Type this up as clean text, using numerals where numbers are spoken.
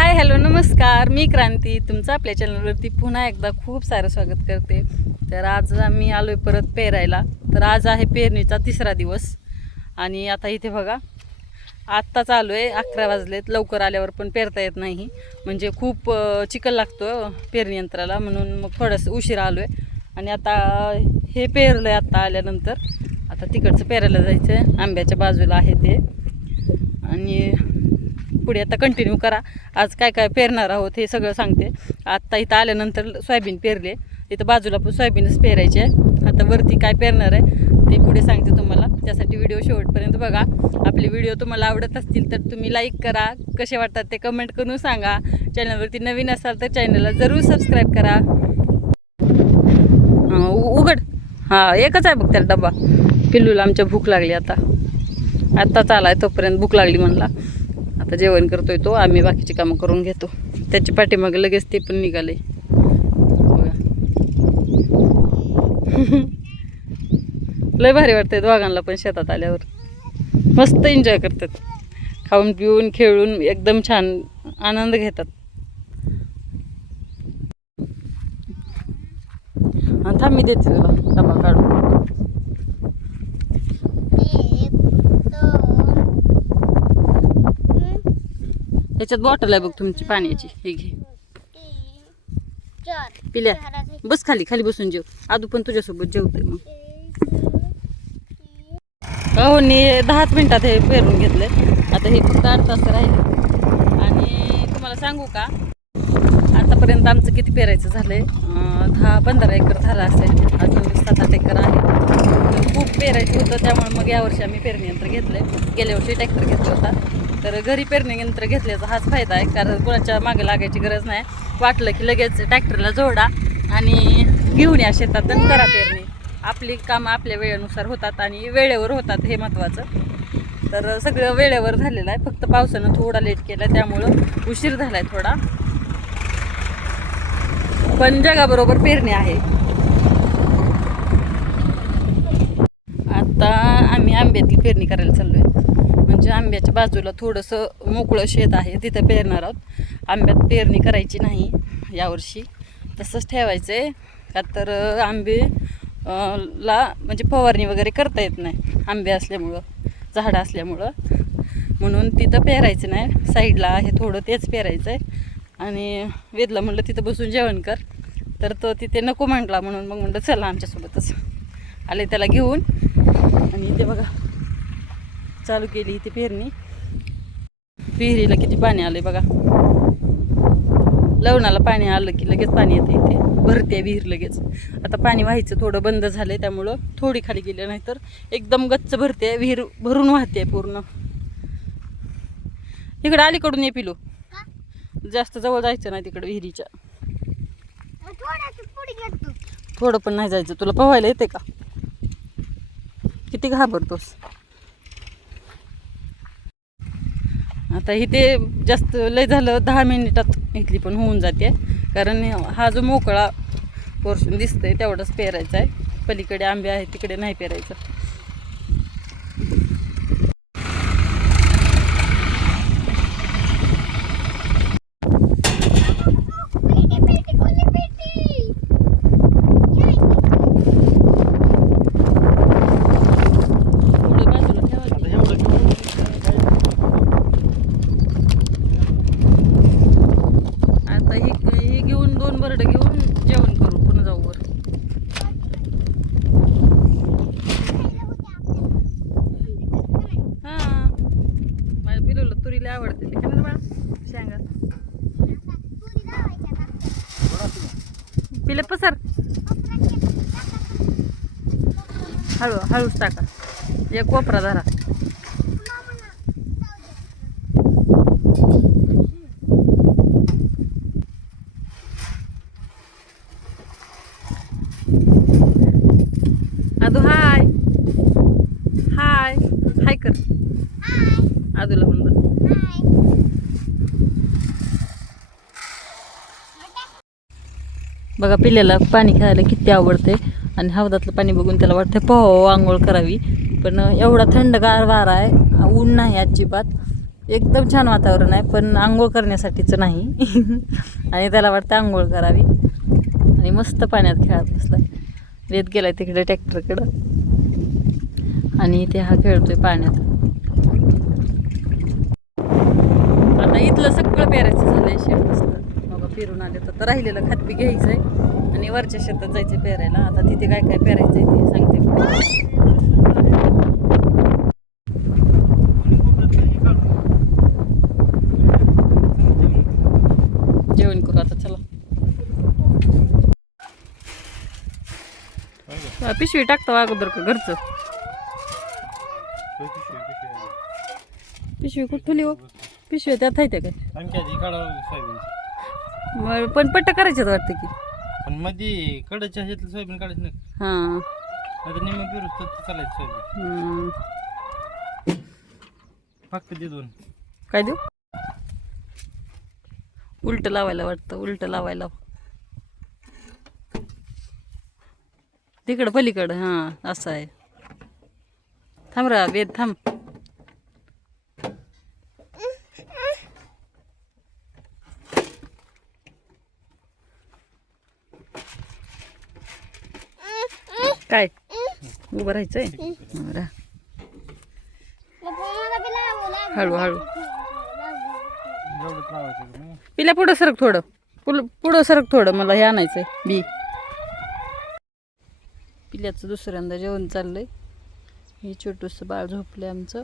Hi hello नमस्कार, मी क्रांती तुमचं आपल्या चॅनलवरती पुन्हा एकदा खूप सारं स्वागत करते. तर आज आम्ही आलोय परत पेरायला. तर आज आहे पेरणीचा तिसरा दिवस आणि आता इथे बघा आत्ताच आलो आहे, 11 वाजलेत. लवकर आल्यावर पण पेरता येत नाही, म्हणजे खूप चिखल लागतो पेरणी यंत्राला, म्हणून मग थोडंसं उशिरा आलो आहे. आणि आता हे पेरलं आहे, आत्ता आल्यानंतर आता तिकडचं पेरायला जायचं आहे. आंब्याच्या बाजूला आहे ते. आणि पुढे आता कंटिन्यू करा. आज काय काय पेरणार आहोत हे सगळं सांगते. आत्ता इथं आल्यानंतर सोयाबीन पेरले, इथं बाजूला पण सोयाबीनच पेरायचे. आता वरती काय पेरणार आहे ते पुढे सांगते तुम्हाला. त्यासाठी व्हिडिओ शेवटपर्यंत बघा. आपले व्हिडिओ तुम्हाला आवडत असतील तर तुम्ही लाईक करा, कसे वाटतात ते कमेंट करून सांगा. चॅनलवरती नवीन असाल तर चॅनलला जरूर सबस्क्राईब करा. उघड. हां, एकच आहे बघ त्याला डबा. पिल्लूला आमच्या भूक लागली, आत्ताच आला आहे, तोपर्यंत भूक लागली म्हणला. आता जेवण करतोय तो, आम्ही बाकीची कामं करून घेतो. त्याच्या पाठीमागे लगेच ते पण निघाले बघा. लय भारी वाटतंय दोघांना पण शेतात आल्यावर. मस्त एन्जॉय करतात, खाऊन पिऊन खेळून एकदम छान आनंद घेतात. थांब मी देते तुला डबा काढून. याच्यात बॉटल आहे बघ तुमची पाण्याची, हे घे पिल्या. बस खाली खाली बसून जेव. आदू पण तुझ्यासोबत जेवतोय मग. हो नी 10 मिनिटात हे पेरून घेतले. आता हे फक्त 8 तास राहिले. आणि तुम्हाला सांगू का, आतापर्यंत आमचं किती पेरायचं झालंय, 10-15 एकर झालं असेल. अजून 7-8 एकर आहे. खूप पेरायचं होतं, त्यामुळे मग यावर्षी आम्ही पेरणी यंत्र घेतलंय. गेल्या वर्षी ट्रॅक्टर घेतला होता. तर घरी पेरणी यंत्र घेतल्याचा हाच फायदा आहे, कारण कोणाच्या मागे लागायची गरज नाही. वाटलं की लगेच ट्रॅक्टरला जोडा आणि घेऊन या शेतात आणि करा पेरणी. आपली कामं आपल्या वेळेनुसार होतात आणि वेळेवर होतात, हे महत्त्वाचं. तर सगळं वेळेवर झालेलं आहे, फक्त पावसानं थोडा लेट केला त्यामुळं उशीर झाला आहे थोडा. पण जगाबरोबर पेरणी आहे. आता आम्ही आंब्यातील पेरणी करायला चाललो आहे. म्हणजे आंब्याच्या बाजूला थोडंसं मोकळं शेत आहे, तिथं पेरणार आहोत. आंब्यात पेरणी करायची नाही यावर्षी, तसंच ठेवायचं आहे. का तर आंबे ला म्हणजे फवारणी वगैरे करता येत नाही आंबे असल्यामुळं, झाडं असल्यामुळं, म्हणून तिथं पेरायचं नाही. साईडला आहे थोडं, तेच पेरायचं आहे. आणि वेदला म्हणलं तिथं बसून जेवण कर, तर तो तिथे नको म्हटला, म्हणून मग म्हणलं चला आमच्यासोबतच आले त्याला घेऊन. आणि इथे बघा चालू केली इथे पेरणी. विहिरीला किती पाणी आलंय बघा. लवणाला पाणी आलं की लगेच पाणी येतं, इथे भरते विहीर लगेच. आता पाणी व्हायचं थोडं बंद झालंय, त्यामुळं थोडी खाली गेली, नाही तर एकदम गच्च भरते विहीर, भरून वाहते पूर्ण. इकडं अलीकडून ये पिलू, जास्त जवळ जायचं नाही तिकडं विहिरीच्या. थोडं पण नाही जायचं. तुला पोहायला येते का? किती घाबरतोस. आता इथे जास्त लय झालं 10 मिनिटात इथली पण होऊन जाते, कारण हा जो मोकळा पोर्शन दिसतोय तेवढंच पेरायचं आहे. पलीकडे आंबे आहे तिकडे नाही पेरायचं. तुरीला आवडते ते का बाळा, शेंगा पिले पसर. हळू हळूच टाका, एक कोपरा धरा. आदू हाय हाय हाय कर. आदूला म्हणलं बघा, पिल्ल्याला पाणी खेळायला किती आवडते. आणि हौदातलं पाणी बघून त्याला वाटतं पोहावं, आंघोळ करावी. पण एवढा थंडगार वारा आहे, ऊन नाही अजिबात. एकदम छान वातावरण आहे, पण आंघोळ करण्यासाठीचं नाही. आणि त्याला वाटतं आंघोळ करावी आणि मस्त पाण्यात खेळत बसलाय. वेद गेलाय तिकडे ट्रॅक्टरकडं आणि इथे हा खेळतोय पाण्यात. आता इथलं सगळं पेरायचं झालंय शेत बसलं बाबा, फिरून आले तर राहिलेलं खातबी घ्यायचंय आणि वरच्या शेतात जायचं पेरायला. आता तिथे काय काय पेरायचंय ते सांगते. जेवण करू आता, चला. पिशवी टाकतो अगोदर का घरचं? पिशवी कुठं ठेवली हो? पिशवी त्यात आहे त्या काय? मग पण पट्ट करायच्यात वाटतं की. पण मध्ये कडच्या ह्याच्यातलं सोयाबीन काढायचं नाही. हां. आता निम्म पेरूस तर चालायचं सोयाबीन. फक्त दे 2. काय देऊ? उलट लावायला वाटतं, उलट लावायला. तिकडं पलीकडं, हां असं आहे. थांब रा वेद, थांब. काय उभं राहायचंय? बरं. हळूहळू एवढंच लावायचं. पिल्या पुढं सरक थोडं, पुढं सरक थोडं, मला हे आणायचंय बी. पिल्याचं दुसऱ्यांदा जेवण चाललंय. हे छोटूसं बाळ झोपलंय आमचं.